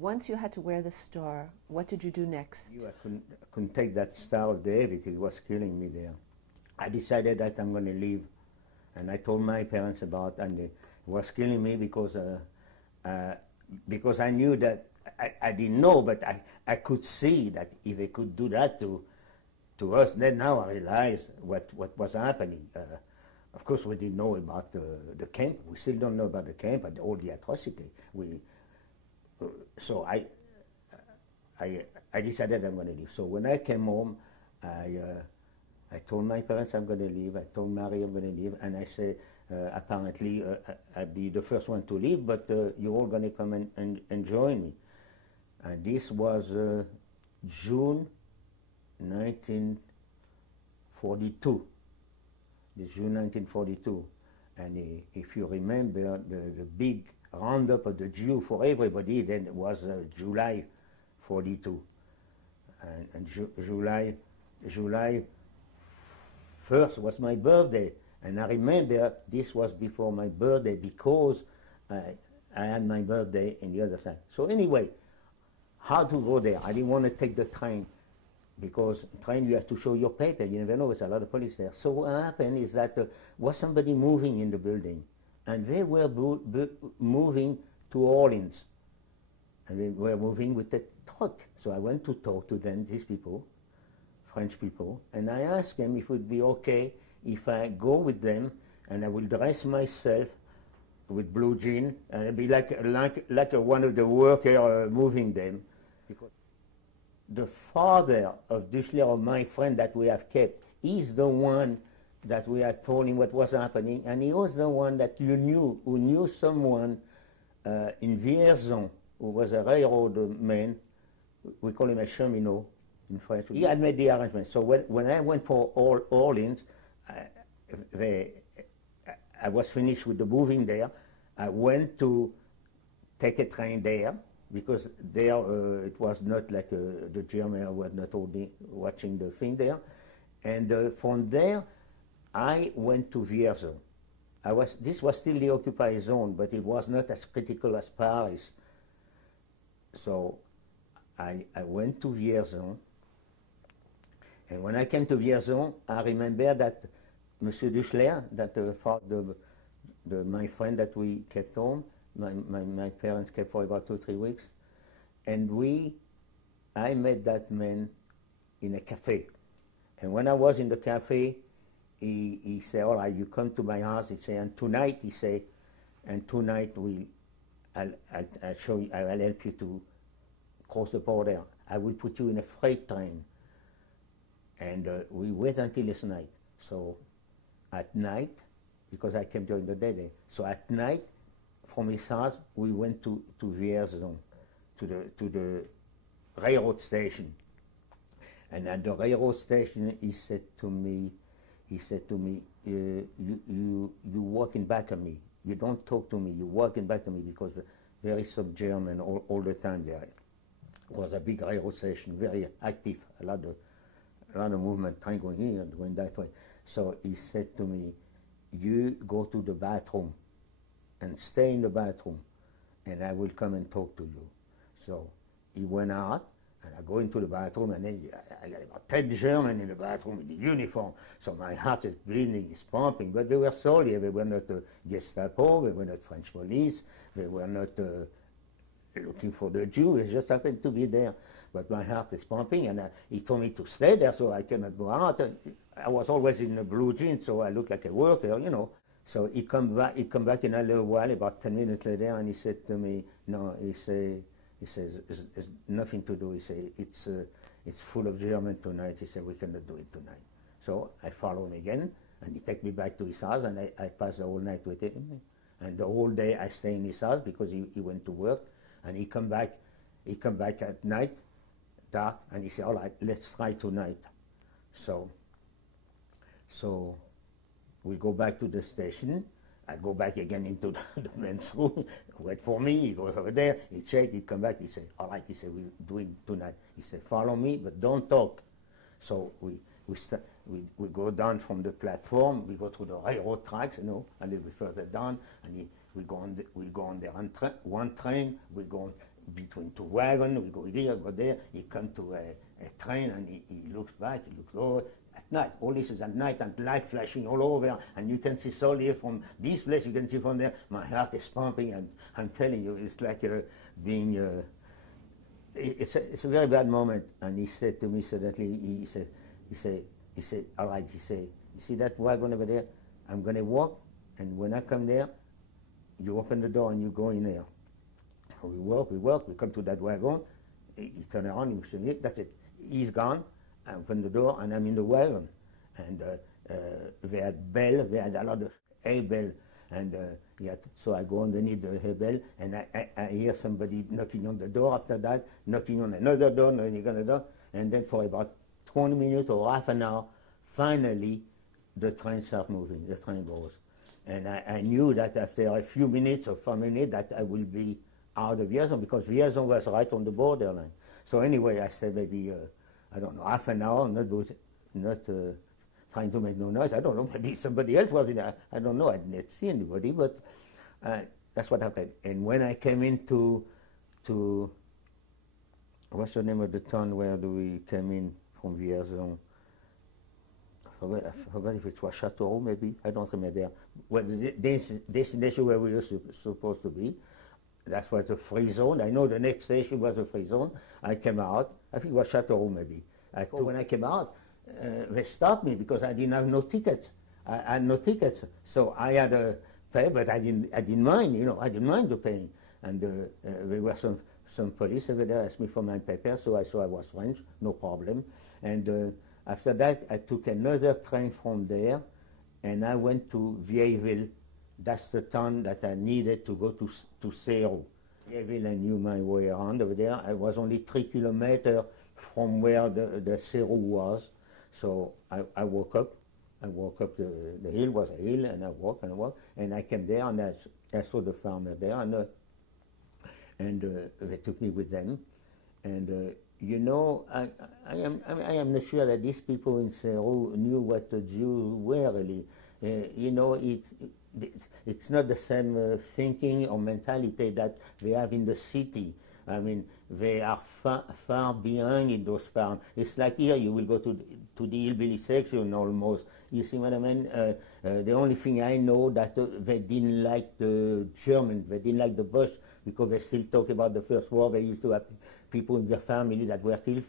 once you had to wear the star, what did you do next? I couldn't take that star of David. It was killing me there. I decided that I'm going to leave. And I told my parents about it, and it was killing me because I knew that, I didn't know, but I could see that if they could do that to us, then now I realize what was happening. Of course, we didn't know about the camp. We still don't know about the camp and all the atrocity. So I decided I'm going to leave. So when I came home, I told my parents I'm going to leave. I told Marie I'm going to leave, and I said, apparently I'll be the first one to leave, but you're all going to come and join me. And this was June 1942. This June 1942. And if you remember the big roundup of the Jew for everybody, then it was July 42. And July 1st was my birthday. And I remember this was before my birthday because I had my birthday in the other side. So anyway, how to go there? I didn't want to take the train because train you have to show your paper. You never know, there's a lot of police there. So what happened is that was somebody moving in the building, and they were moving to Orleans, and they were moving with the truck. So I went to talk to them, these people, French people, and I asked them if it would be okay if I go with them and I will dress myself with blue jeans and I'll be like one of the workers moving them. Because the father of Duschler, of my friend that we have kept, he's the one that we had told him what was happening, and he was the one that who knew someone in Vierzon, who was a railroad man. We call him a cheminot in French. He had made the arrangement. So when I went for Orleans, I was finished with the moving there. I went to take a train there, because there it was not like the German was not only watching the thing there. And from there, I went to Vierzon. This was still the occupied zone, but it was not as critical as Paris. So I went to Vierzon. And when I came to Vierzon, I remember that Monsieur Duschler, that my friend that we kept home, my parents kept for about 2 or 3 weeks, and I met that man in a cafe. And when I was in the cafe, he said, all right, you come to my house. He said, and tonight, I'll show you, I'll help you to cross the border. I will put you in a freight train. And we wait until this night. So at night, because I came during the day, so at night, from his house, we went to Vierzon, to the railroad station. And at the railroad station, he said to me, you walking back at me. You don't talk to me, you walking back to me, because there is some German all the time there. It was a big railroad station, very active, a lot of movement, train going here, going that way. So he said to me, you go to the bathroom and stay in the bathroom, and I will come and talk to you. So he went out, and I go into the bathroom, and then I got about 10 Germans in the bathroom in the uniform. So my heart is beating, is pumping, but they were soldiers. They were not Gestapo, they were not French police, they were not looking for the Jew. They just happened to be there. But my heart is pumping, and he told me to stay there, so I cannot go out. I was always in the blue jeans, so I looked like a worker, you know. So he come back in a little while, about 10 minutes later, and he said to me, no, he says, it's nothing to do. He said, it's full of German tonight. He said, we cannot do it tonight. So I follow him again, and he take me back to his house, and I passed the whole night with him. And the whole day I stay in his house because he went to work, and he come back at night, dark, and he said, all right, let's try tonight. So we go back to the station. I go back again into the men's room, wait for me, he goes over there, he check, he come back, he said, all right, he said, we're doing tonight. He said, follow me, but don't talk. So we go down from the platform, we go through the railroad tracks, you know, a little bit further down, and we go on there on one train, we go between two wagons, we go here, go there. He come to a train and he looks back, he looks over. At night, all this is at night and light flashing all over, and you can see solely from this place, you can see from there. My heart is pumping, and I'm telling you, it's like being. It's a very bad moment. And he said to me suddenly, he said, all right, he said, you see that wagon over there? I'm going to walk, and when I come there, you open the door and you go in there. We walk, we come to that wagon, he turn around, he said, that's it, he's gone. I open the door and I'm in the wagon. And they had bell, they had a lot of hay bale. And so I go underneath the hay bale and I hear somebody knocking on the door. After that, knocking on another door, knocking on the door. And then for about 20 minutes or half an hour, finally the train starts moving, the train goes. And I knew that after a few minutes or 5 minutes that I will be out of Vierzon, because Vierzon was right on the borderline. So anyway, I said maybe, I don't know, half an hour, not trying to make no noise. I don't know, maybe somebody else was in there. I don't know, I didn't see anybody, but that's what happened. And when I came into, what's the name of the town where we came in from Vierzon? I forgot if it was Ceyroux, maybe. I don't remember. Well, the destination where we were supposed to be, that was a free zone. I know the next station was a free zone. I came out. I think it was Ceyroux, maybe. When I came out, they stopped me because I didn't have no tickets. I had no tickets, so I had to pay, but I didn't mind. You know, I didn't mind the paying. And there were some police over there asked me for my papers, so I saw I was French, no problem. And after that, I took another train from there, and I went to Vieilleville. That's the town that I needed to go to Ceyroux. Vieilleville, I knew my way around over there. I was only 3 kilometers from where the Ceyroux was. So I woke up. The hill was a hill, and I walked, and I came there, and I saw the farmer there, and they took me with them. And you know, I am not sure that these people in Ceyroux knew what the Jews were really. You know, it's not the same thinking or mentality that they have in the city. I mean, they are far behind in those farms. It's like here, you will go to the hillbilly section almost. You see what I mean? The only thing I know that they didn't like the Germans, they didn't like the Bosch, because they still talk about the First War. They used to have people in their family that were killed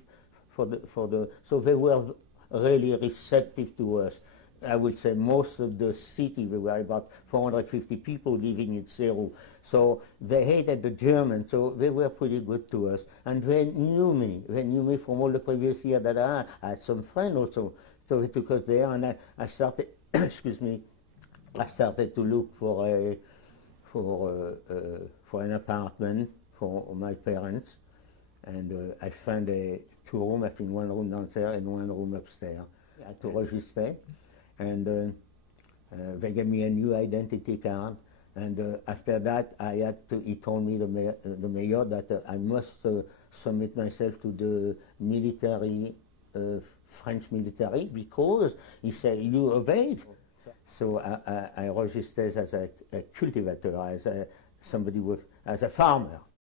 so they were really receptive to us. I would say most of the city, there were about 450 people living in Ceyroux. So they hated the Germans, so they were pretty good to us. And they knew me. They knew me from all the previous years that I had some friends also. So they took us there, and I started, excuse me, I started to look for an apartment for my parents. And I found 2 rooms, I think 1 room downstairs and 1 room upstairs. I had to register. And they gave me a new identity card, and after that he told me, the mayor, that I must submit myself to the military, French military, because he said, you're of age. So I registered as a cultivator, as somebody as a farmer.